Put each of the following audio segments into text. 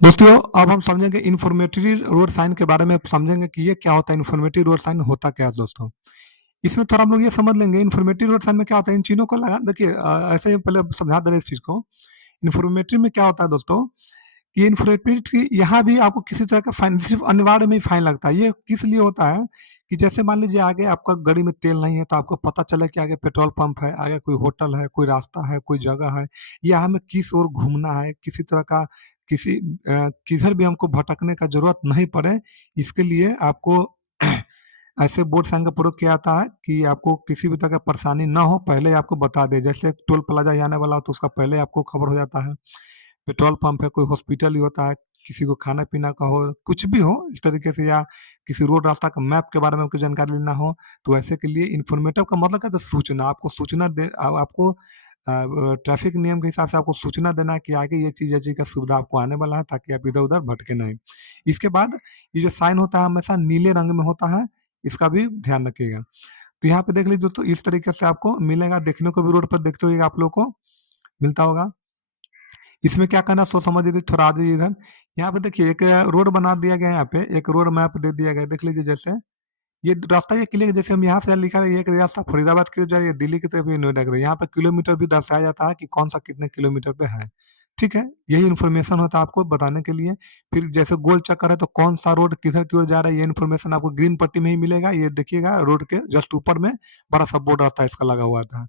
दोस्तों, अब हम समझेंगे इन्फॉर्मेटरी रोड साइन के बारे में समझेंगे कि ये क्या होता है, इन्फॉर्मेटरी रोड साइन होता क्या है दोस्तों। इसमें थोड़ा हम लोग ये समझ लेंगे इन्फॉर्मेटरी रोड साइन में क्या होता है, इन चीज़ों को लगा देखिए ऐसे ही पहले समझा दे रहे इस चीज़ को। इन्फॉर्मेटरी में क्या होता है दोस्तों, ये इन्फॉर्मेटरी यहाँ भी आपको किसी तरह का फाइन सिर्फ़ अनिवार्य में ही फाइन लगता है। ये किस लिए होता है कि जैसे मान लीजिए आगे आपका गाड़ी में तेल नहीं है, तो आपको पता चला कि आगे पेट्रोल पंप है, आगे कोई होटल है, कोई रास्ता है, कोई जगह है, या हमें किस ओर घूमना है, किसी तरह का किधर भी हमको भटकने का ज़रूरत नहीं पड़े, इसके लिए आपको ऐसे बोर्ड साइन का प्रयोग किया जाता है कि आपको किसी भी तरह का परेशानी ना हो, पहले आपको बता दें। जैसे टोल प्लाज़ा जाने वाला हो, तो उसका पहले आपको खबर हो जाता है। पेट्रोल पंप है, कोई हॉस्पिटल ही होता है, किसी को खाना-पीना का हो, कुछ भी हो इस तरीके से, या किसी रोड रास्ता का मैप के बारे में आपको जानकारी लेना हो, तो ऐसे के लिए इन्फॉर्मेटिव का मतलब क्या है, तो सूचना, आपको सूचना आपको ट्रैफिक नियम के हिसाब से आपको सूचना देना है कि आगे ये चीज़, ये चीज़ का सुविधा आपको आने वाला है, ताकि आप इधर-उधर भटके नहीं। इसके बाद ये जो साइन होता है हमेशा नीले रंग में होता है, इसका भी ध्यान रखिएगा। तो यहाँ पे देख लीजिए दोस्तों, इस तरीके से आपको मिलेगा, देखने को भी रोड पर देखते होइएगा आप लोग को मिलता होगा। इसमें क्या करना है सोच समझ लीजिए, थोड़ा आ जाइए इधर। यहाँ पे देखिए एक रोड बना दिया गया है, यहाँ पे एक रोड मैप दे दिया गया है, देख लीजिए जैसे। ये रास्ता ये क्लियर, जैसे हम यहाँ से लिखा है, ये एक रास्ता फरीदाबाद की तरफ जा रही है, दिल्ली की तरफ, ये नोएडा की तरफ। यहाँ पे किलोमीटर भी दर्शाया जाता है कि कौन-सा कितने किलोमीटर पे है। ठीक है? यही इन्फॉर्मेशन होता है आपको बताने के लिए। फिर जैसे गोल चक्कर है, तो कौन-सा रोड किधर की ओर जा रहा है, ये इन्फॉर्मेशन आपको ग्रीन पट्टी में ही मिलेगा। ये देखिएगा रोड के जस्ट ऊपर में बड़ा-सा बोर्ड आता है, इसका लगा हुआ आता है।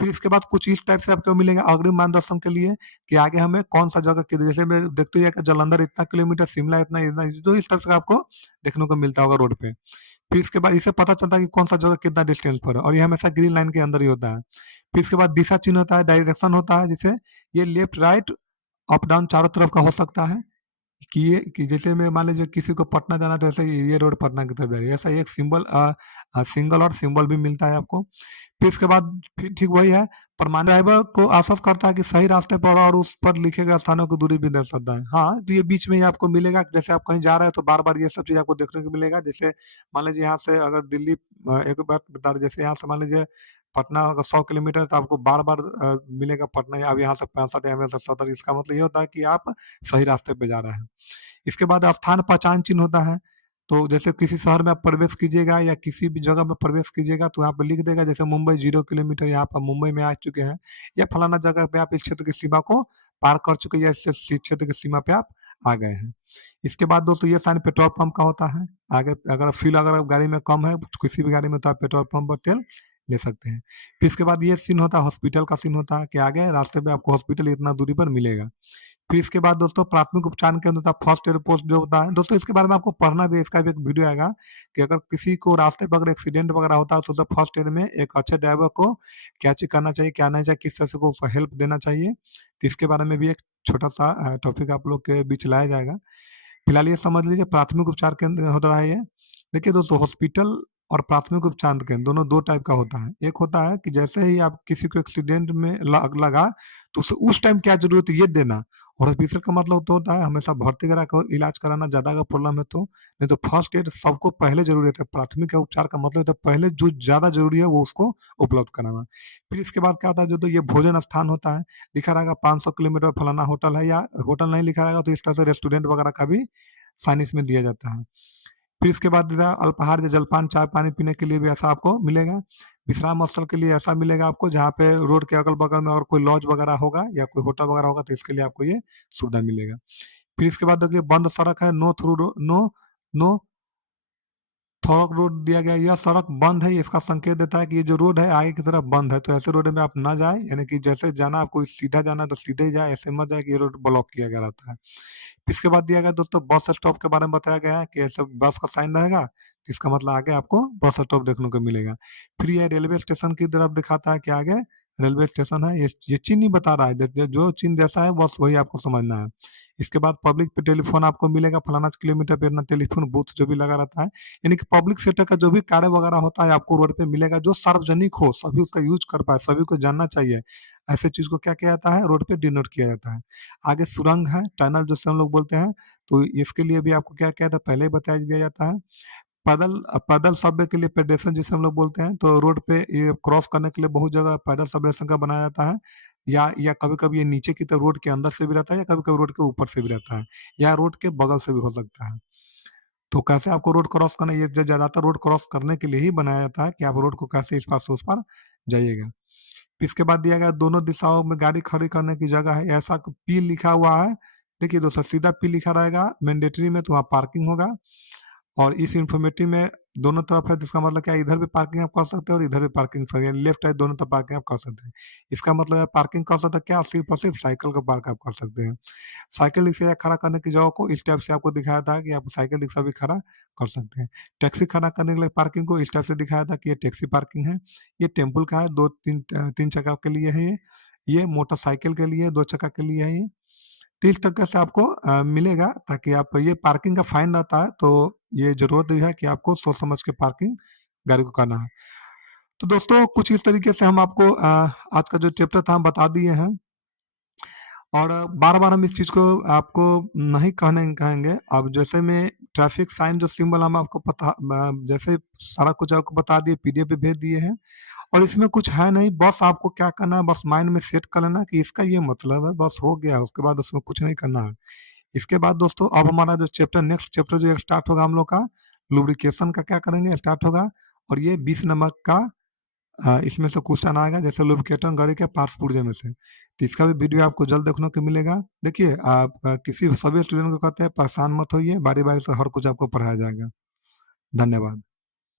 फिर इसके बाद कुछ इस टाइप से आपको मिलेगा अग्रिम मार्गदर्शन के लिए कि आगे हमें कौन-सा जगह किधर, जैसे मैं देखते हुए कि जालंधर इतना किलोमीटर, शिमला इतना, इतना, तो इस टाइप से आपको देखने को मिलता होगा रोड पे। फिर इसके बाद इससे पता चलता है कि कौन-सा जगह कितना डिस्टेंस पर है, और ये हमेशा ग्रीन लाइन के अंदर ही होता है। फिर इसके बाद दिशा चिन्ह होता है, डायरेक्शन होता है, जैसे ये लेफ्ट, राइट, अप, डाउन चारों तरफ का हो सकता है। कि ये कि जैसे मैं मान लीजिए किसी को पटना जाना है, तो ऐसे ये रोड पटना की तरफ जा रही है। ऐसा एक सिंबल सिंगल और सिंबल भी मिलता है आपको। फिर इसके बाद फिर ठीक वही है, परमानेंट ड्राइवर को आश्वस्त करता है कि सही रास्ते पर और उस पर लिखे गए स्थानों की दूरी भी दर्शाता है। हाँ, तो ये बीच में ही आपको मिलेगा, जैसे आप कहीं जा रहे हैं तो बार-बार ये सब चीज़ आपको देखने को मिलेगा। जैसे मान लीजिए यहाँ से अगर दिल्ली, एक बात बता रहे, जैसे यहाँ से मान लीजिए पटना अगर 100 किलोमीटर है, तो आपको बार-बार मिलेगा पटना, अब यहाँ से 65 या यहाँ से 70, इसका मतलब ये होता है कि आप सही रास्ते पे जा रहे हैं। इसके बाद स्थान पहचान चिन्ह होता है। तो जैसे किसी शहर में आप प्रवेश कीजिएगा या किसी भी जगह में प्रवेश कीजिएगा, तो यहाँ पे लिख देगा, जैसे मुंबई 0 किलोमीटर, यहाँ पर मुंबई में आ चुके हैं, या फलाना जगह पे आप इस क्षेत्र की सीमा को पार कर चुके हैं, या इस क्षेत्र की सीमा पे आप आ गए हैं। इसके बाद दोस्तों ये साइन पेट्रोल पंप का होता है। आगे अगर फ्यूल अगर गाड़ी में कम है, किसी भी गाड़ी में, तो आप पेट्रोल पंप पर तेल ले सकते हैं। फिर इसके बाद ये सीन होता है, हॉस्पिटल का सीन होता है कि आगे रास्ते में आपको हॉस्पिटल इतना दूरी पर मिलेगा। फिर इसके बाद दोस्तों प्राथमिक उपचार के अंदर फर्स्ट एड पोस्ट जो होता है दोस्तों, इसके बारे में आपको पढ़ना भी है, इसका भी एक वीडियो आएगा कि अगर किसी को रास्ते पर अगर एक्सीडेंट वगैरह होता है, तो उससे फर्स्ट एड में एक अच्छे ड्राइवर को क्या चीज़ करना चाहिए, क्या नहीं चाहिए, किस तरह से को हेल्प देना चाहिए, तो इसके बारे में भी एक छोटा-सा टॉपिक आप लोग के बीच लाया जाएगा। फिलहाल ये समझ लीजिए प्राथमिक उपचार केंद्र होता रहा है ये। देखिए दोस्तों, हॉस्पिटल और प्राथमिक उपचार केंद्र दोनों 2 टाइप का होता है। एक होता है कि जैसे ही आप किसी को एक्सीडेंट में लगा, तो उसे उस टाइम क्या ज़रूरत है ये देना। और हॉस्पिटल का मतलब तो होता है हमेशा भर्ती करा कर इलाज कराना, ज़्यादा अगर प्रॉब्लम है तो। नहीं तो फर्स्ट एड सबको पहले ज़रूरी होता है। प्राथमिक उपचार का मतलब होता है पहले जो ज़्यादा ज़रूरी है वो उसको उपलब्ध कराना। फिर इसके बाद क्या होता है, जो तो ये भोजन स्थान होता है, लिखा रहेगा 500 किलोमीटर फलाना होटल है, या होटल नहीं लिखा रहेगा तो इस तरह से रेस्टोरेंट वगैरह का भी साइन इसमें दिया जाता है। फिर इसके बाद अल्पाहार या जलपान चाय-पानी पीने के लिए भी ऐसा आपको मिलेगा। विश्राम स्थल के लिए ऐसा मिलेगा आपको जहाँ पे रोड के अगल-बगल में और कोई लॉज वगैरह होगा या कोई होटल वगैरह होगा, तो इसके लिए आपको ये सुविधा मिलेगा। फिर इसके बाद देखिए बंद सड़क है, नो थ्रू रो नो थोक रोड दिया गया है, यह सड़क बंद है, इसका संकेत देता है कि ये जो रोड है आगे की तरफ बंद है, तो ऐसे रोड में आप ना जाएँ, यानी कि जैसे जाना आपको सीधा जाना है तो सीधे ही जाएँ, ऐसे मत जाएँ कि ये रोड ब्लॉक किया गया रहता है। इसके बाद दिया गया दोस्तों बस स्टॉप के बारे में बताया गया है कि ऐसे बस का साइन रहेगा, इसका मतलब आगे आपको बस स्टॉप देखने को मिलेगा। फिर ये रेलवे स्टेशन की तरफ दिखाता है कि आगे रेलवे स्टेशन है, ये चिन्ह ही बता रहा है, जो चिन्ह जैसा है बस वही आपको समझना है। इसके बाद पब्लिक पे टेलीफ़ोन आपको मिलेगा, फलाना किलोमीटर पे इतना टेलीफ़ोन बूथ जो भी लगा रहता है, यानी कि पब्लिक सेक्टर का जो भी कार्य वगैरह होता है आपको रोड पे मिलेगा, जो सार्वजनिक हो, सभी उसका यूज़ कर पाएँ, सभी को जानना चाहिए। ऐसे चीज़ को क्या किया जाता है, रोड पे डिनोट किया जाता है। आगे सुरंग है, टनल जिसे हम लोग बोलते हैं, तो इसके लिए भी आपको क्या किया था पहले ही बता दिया जाता है। पैदल शब्द के लिए पेडेस्ट्रियन जिसे हम लोग बोलते हैं, तो रोड पे ये क्रॉस करने के लिए बहुत जगह पैदल सब रेसन का बनाया जाता है। या कभी-कभी ये नीचे की तरफ रोड के अंदर से भी रहता है या कभी-कभी रोड के ऊपर से भी रहता है या रोड के बगल से भी हो सकता है। तो कैसे आपको रोड क्रॉस करना है, ये ज़्यादातर रोड क्रॉस करने के लिए ही बनाया जाता है कि आप रोड को कैसे इस पार से उस पार जाइएगा। इसके बाद दिया गया दोनों दिशाओं में गाड़ी खड़ी करने की जगह है, ऐसा पी लिखा हुआ है। देखिए दोस्तों सीधा पी लिखा रहेगा मैंडेटरी में तो वहाँ पार्किंग होगा और इस इन्फॉर्मेटिव में दोनों तरफ है जिसका मतलब क्या है इधर भी पार्किंग आप कर सकते हैं और इधर भी पार्किंग लेफ्ट राइट दोनों तरफ पार्किंग आप कर सकते हैं। इसका मतलब है पार्किंग कर सकते हैं क्या सिर्फ और सिर्फ साइकिल का पार्क आप कर सकते हैं। साइकिल रिक्शा खड़ा करने की जगह को इस टाइप से आपको दिखाया था कि आप साइकिल रिक्शा भी खड़ा कर सकते हैं। टैक्सी खड़ा करने के लिए पार्किंग को इस टाइप से दिखाया था कि ये टैक्सी पार्किंग है। ये टेम्पल का है, 2-3 चक्का के लिए है ये। ये मोटरसाइकिल के लिए 2 चक्का के लिए है ये। तो इस तरीके से आपको मिलेगा ताकि आप ये पार्किंग का फाइन आता है, तो ये ज़रूरत भी है कि आपको सोच समझ के पार्किंग गाड़ी को करना है। तो दोस्तों कुछ इस तरीके से हम आपको आज का जो चैप्टर था हम बता दिए हैं। और बार-बार हम इस चीज़ को आपको नहीं कहेंगे। अब जैसे में ट्रैफिक साइन जो सिंबल हम आपको पता जैसे सारा कुछ आपको बता दिए, पीडीएफ पे भेज दिए हैं और इसमें कुछ है नहीं, बस आपको क्या करना है, बस माइंड में सेट कर लेना है कि इसका ये मतलब है, बस हो गया, उसके बाद उसमें कुछ नहीं करना है। इसके बाद दोस्तों अब हमारा जो नेक्स्ट चैप्टर जो स्टार्ट होगा हम लोग का, लुब्रिकेशन का क्या करेंगे स्टार्ट होगा और ये 20 नंबर का इसमें से क्वेश्चन आएगा जैसे लुब्रिकेटर गाड़ी के पार्ट्स पुर्जे में से। तो इसका भी वीडियो आपको जल्द देखने को मिलेगा। देखिए आप किसी सभी स्टूडेंट को कहते हैं परेशान मत होइए, बारी-बारी से हर कुछ आपको पढ़ाया जाएगा। धन्यवाद।